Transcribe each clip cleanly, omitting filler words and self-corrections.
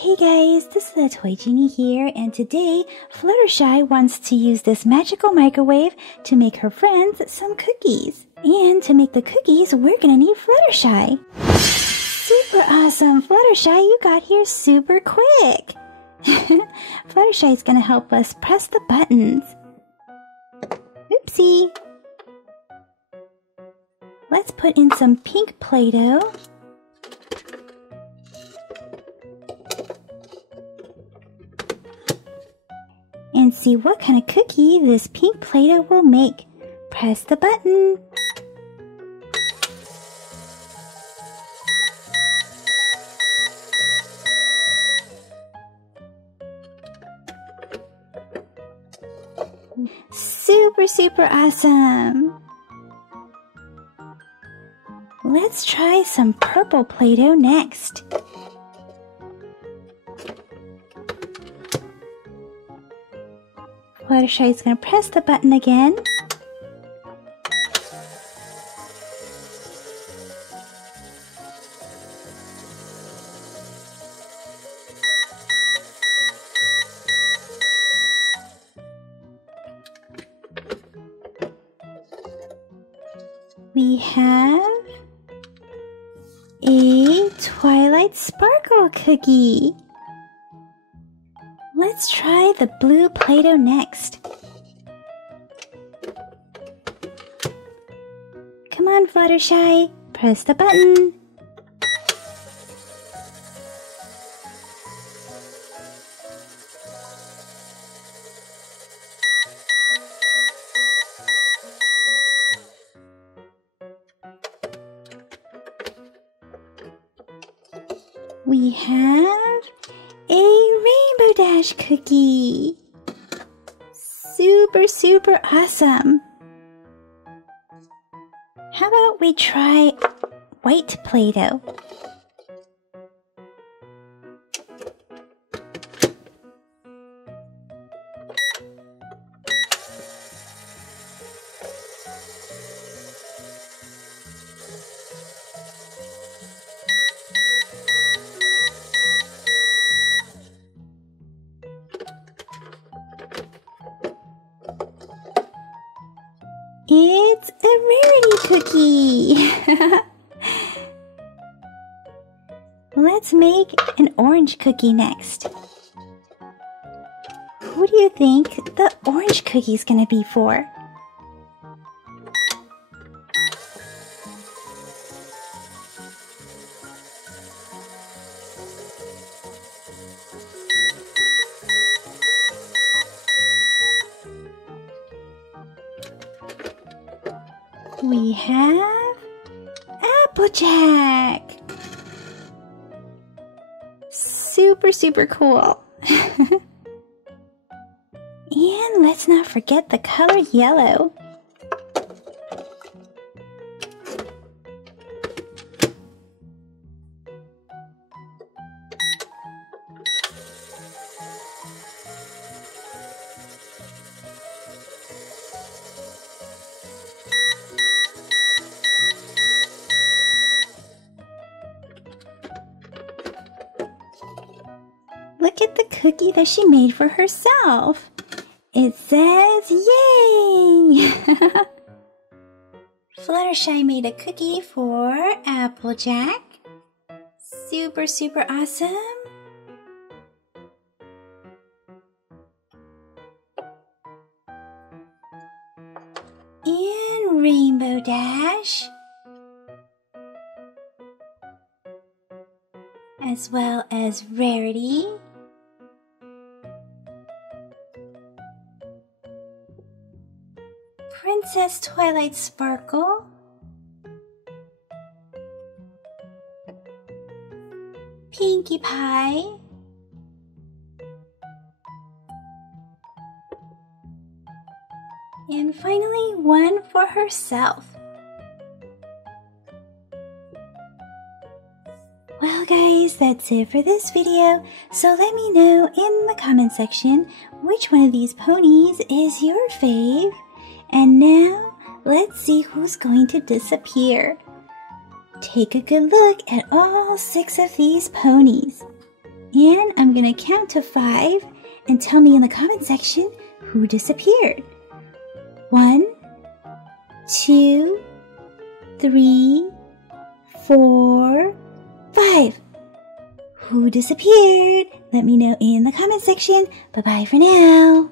Hey guys, this is the Toy Genie here, and today Fluttershy wants to use this magical microwave to make her friends some cookies. And to make the cookies, we're gonna need Fluttershy. Super awesome! Fluttershy, you got here super quick! Fluttershy is gonna help us press the buttons. Oopsie! Let's put in some pink Play-Doh. And see what kind of cookie this pink Play-Doh will make. Press the button. Super awesome. Let's try some purple Play-Doh next. Fluttershy is going to press the button again. We have a Twilight Sparkle cookie. Let's try the blue Play-Doh next. Come on, Fluttershy, press the button. We have a Rainbow Dash cookie. Super awesome. How about we try white Play-Doh? It's a rarity cookie! Let's make an orange cookie next. Who do you think the orange cookie is going to be for? We have Applejack. Super cool. And let's not forget the color yellow. Look at the cookie that she made for herself. It says, yay! Fluttershy made a cookie for Applejack. Super awesome. And Rainbow Dash. As well as Rarity. Princess Twilight Sparkle. Pinkie Pie. And finally, one for herself. Well guys, that's it for this video, so let me know in the comment section which one of these ponies is your fave. And now, let's see who's going to disappear. Take a good look at all 6 of these ponies. And I'm going to count to 5 and tell me in the comment section who disappeared. 1, 2, 3, 4, 5. Who disappeared? Let me know in the comment section. Bye-bye for now.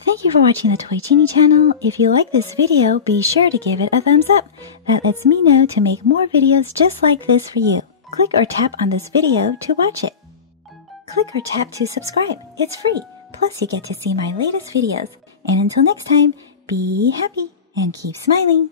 Thank you for watching the Toy Genie channel. If you like this video, be sure to give it a thumbs up. That lets me know to make more videos just like this for you. Click or tap on this video to watch it. Click or tap to subscribe. It's free. Plus you get to see my latest videos. And until next time, be happy and keep smiling.